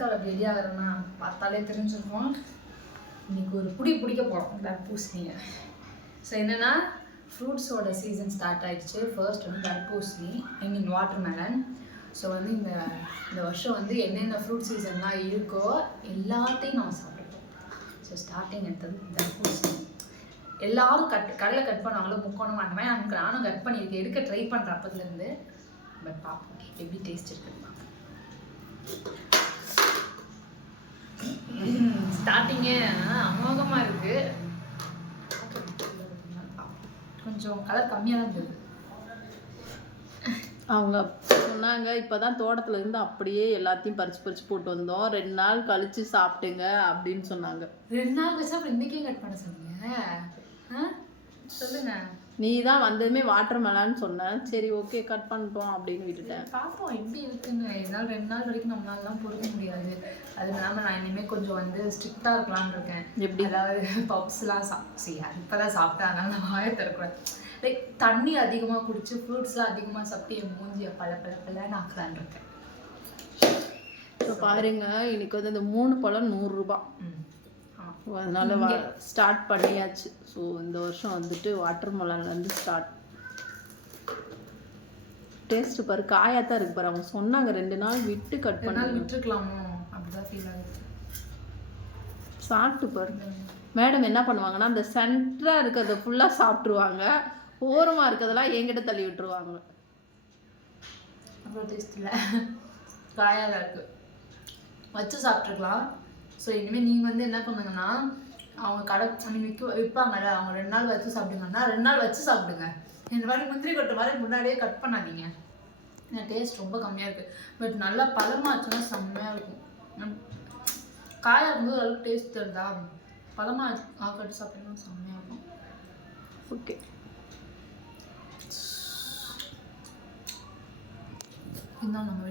எதுக்காக ரெடி ஆகிறேன்னா பார்த்தாலே தெரிஞ்சிருக்கோம். இன்னைக்கு ஒரு பிடிக்க போகிறோம் தர்பூசணியை. ஸோ என்னென்னா ஃப்ரூட்ஸோட சீசன் ஸ்டார்ட் ஆகிடுச்சு. ஃபர்ஸ்ட் வந்து தர்பூசணி, ஐ மீன் வாட்டர்மெலன். ஸோ வந்து இந்த வருஷம் வந்து என்னென்ன ஃப்ரூட் சீசன்லாம் இருக்கோ எல்லாத்தையும் நம்ம சாப்பிட்டுட்டோம். ஸோ ஸ்டார்டிங் எடுத்தது தர்பூசணி. எல்லாரும் கடையில் கட் பண்ணுவாங்களோ முக்கோணமாக அந்த மாதிரி நமக்கு நானும் கட் பண்ணியிருக்கேன். எடுக்க ட்ரை பண்ணுற அப்பத்துலேருந்து. பட் பார்ப்போம் எப்படி டேஸ்ட் இருக்குன்னு. ஸ்டார்டிங்கே அமோகமாக இருக்குது. கொஞ்சம் கலர் கம்மியாக தான் இருந்தது. அவங்க சொன்னாங்க இப்போ தான் தோட்டத்தில் இருந்து அப்படியே எல்லாத்தையும் பறிச்சு போட்டு வந்தோம், 2 நாள் கழிச்சு சாப்பிட்டுங்க அப்படின்னு சொன்னாங்க. 2 நாள் கழிச்சு அப்புறம் இன்றைக்கே கட் பண்ண சொன்னீங்க? சொல்லுங்க. நீ தான் வந்ததுமே வாட்டர்மெலன்னு சொன்னேன். சரி ஓகே கட் பண்ணிட்டோம் அப்படின்னு விட்டுட்டேன். பார்ப்போம் எப்படி இருக்குன்னு. 2 நாள் வரைக்கும் நம்மளாலாம் பொறுக்க முடியாது. அது இல்லாமல் நான் இனிமேல் கொஞ்சம் வந்து ஸ்ட்ரிக்டாக இருக்கலாம்னு இருக்கேன். எப்படி அதாவது பப்ஸ்லாம் இப்போ தான் சாப்பிட்டேன், அதனால நான் வாயை திறக்கூடாது. லைக் தண்ணி அதிகமாக குடிச்சு ஃப்ரூட்ஸ்லாம் அதிகமாக சாப்பிட்டு என் மூஞ்சியை பல ஆக்கலான் இருக்கேன். இப்போ பாருங்க இன்னைக்கு வந்து இந்த 3 பழம் 100 ரூபா. அதனால ஸ்டார்ட் பண்ணியாச்சு. ஸோ இந்த வருஷம் வந்துட்டு வாட்டர்மெலன்லேருந்து ஸ்டார்ட். டேஸ்ட்டு பாரு காயாக தான் இருக்கு பாரு. அவங்க சொன்னாங்க 2 நாள் விட்டு கட் பண்ண விட்டுருக்கலாமோ அப்படிதான் ஃபீல் ஆகுது. சாப்பிட்டு பாரு. மேடம் என்ன பண்ணுவாங்கன்னா அந்த சென்டராக இருக்கிறத ஃபுல்லாக சாப்பிட்ருவாங்க, ஓரமாக இருக்கிறதெல்லாம் என்கிட்ட தள்ளி விட்டுருவாங்க. அவ்வளோ டேஸ்ட் இல்லை, காயாக தான் இருக்குது. வச்சு சாப்பிட்ருக்கலாம். ஸோ இனிமேல் நீங்கள் வந்து என்ன பண்ணுங்கன்னா அவங்க கடை விற்பாங்கல்ல, அவங்க 2 நாள் வச்சு சாப்பிடுங்கன்னா 2 நாள் வச்சு சாப்பிடுங்க. இந்த மாதிரி முந்திரி கொட்டை மாதிரி முன்னாடியே கட் பண்ணாதீங்க. ஏன்னா டேஸ்ட் ரொம்ப கம்மியாக இருக்குது. பட் நல்லா பழமாச்சுன்னா செம்மையாக இருக்கும். காயாக இருக்கும்போது அளவுக்கு டேஸ்ட் தருதா, பழமாக ஆக்கட்டு சாப்பிட்டீங்கன்னா செம்மையாக இருக்கும். ஓகே இதுதான் நம்ம